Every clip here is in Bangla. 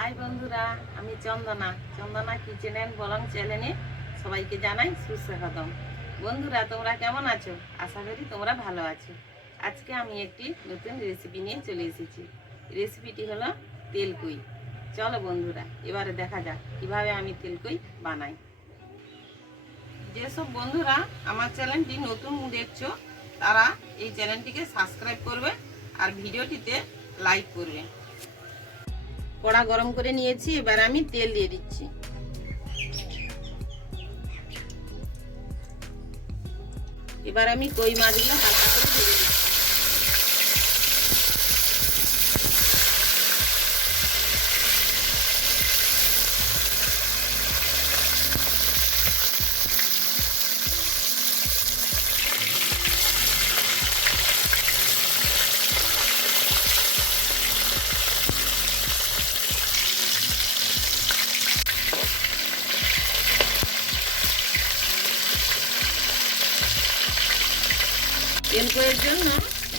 হাই বন্ধুরা, আমি চন্দনা কিচেন অ্যান্ড ব্লগ চ্যানেলে সবাইকে জানাই সুস্বাগতম। বন্ধুরা, তোমরা কেমন আছো? আশা করি তোমরা ভালো আছো। আজকে আমি একটি নতুন রেসিপি নিয়ে চলে এসেছি। রেসিপিটি হলো তেলকুই। চলো বন্ধুরা, এবারে দেখা যাক কিভাবে আমি তেলকুই বানাই। যেসব বন্ধুরা আমার চ্যানেলটি নতুন দেখছো তারা এই চ্যানেলটিকে সাবস্ক্রাইব করবে আর ভিডিওটিতে লাইক করবে। কড়া গরম করে নিয়েছি, এবার আমি তেল দিয়ে দিচ্ছি। এবার আমি কই মাছগুলো হালকা করে ভেজে দিচ্ছি। তেলকুইয়ের জন্য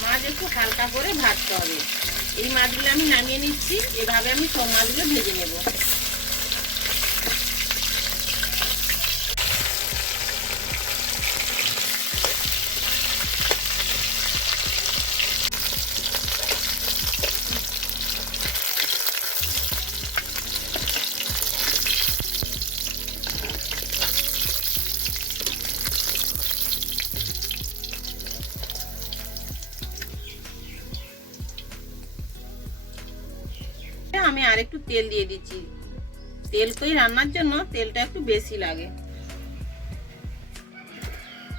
মাছ একটু হালকা করে ভাজতে হবে। এই মাছগুলো আমি নামিয়ে নিচ্ছি। এভাবে আমি সব মাছগুলো ভেজে নেব। আমি আরেকটু তেল দিয়ে দিচ্ছি। তেলকুই রান্নার জন্য তেলটা একটু বেশি লাগে।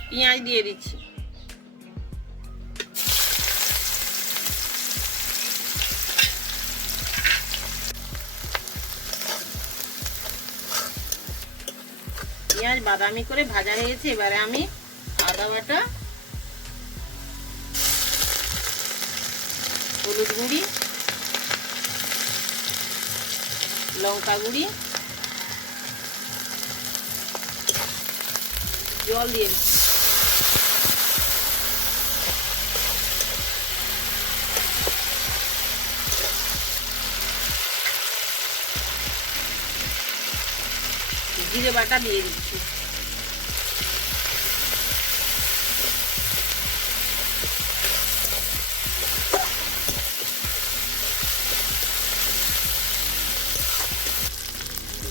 পেঁয়াজ দিয়ে দিচ্ছি। পেঁয়াজ বাদামি করে ভাজা হয়েছে। এবারে আমি আদা বাটা, হলুদ গুঁড়ি, লঙ্কা গুঁড়ি, জল দিয়ে দিচ্ছি। জিরে বাটা দিয়ে দিচ্ছি।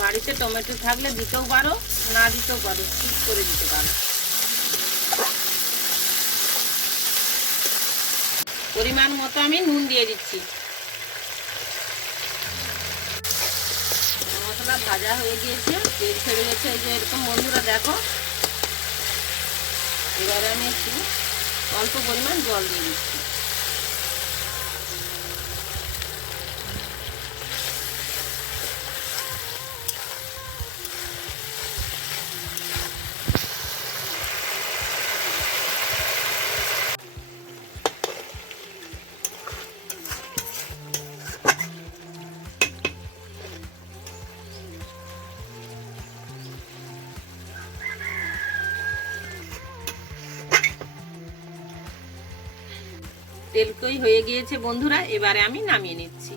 বাড়িতে টমেটো থাকলে দিতেও পারো, না দিতেও পারো, স্কিপ করে দিতে পারো। পরিমাণ মতো আমি নুন দিয়ে দিচ্ছি। মশলা ভাজা হয়ে গিয়েছে, তেল ছেড়ে গেছে। এই যে এরকম বন্ধুরা দেখো। এবারে আমি একটু অল্প পরিমাণ জল দিয়ে দিচ্ছি। তেলকুই হয়ে গিয়েছে বন্ধুরা, এবারে আমি নামিয়ে নিচ্ছি।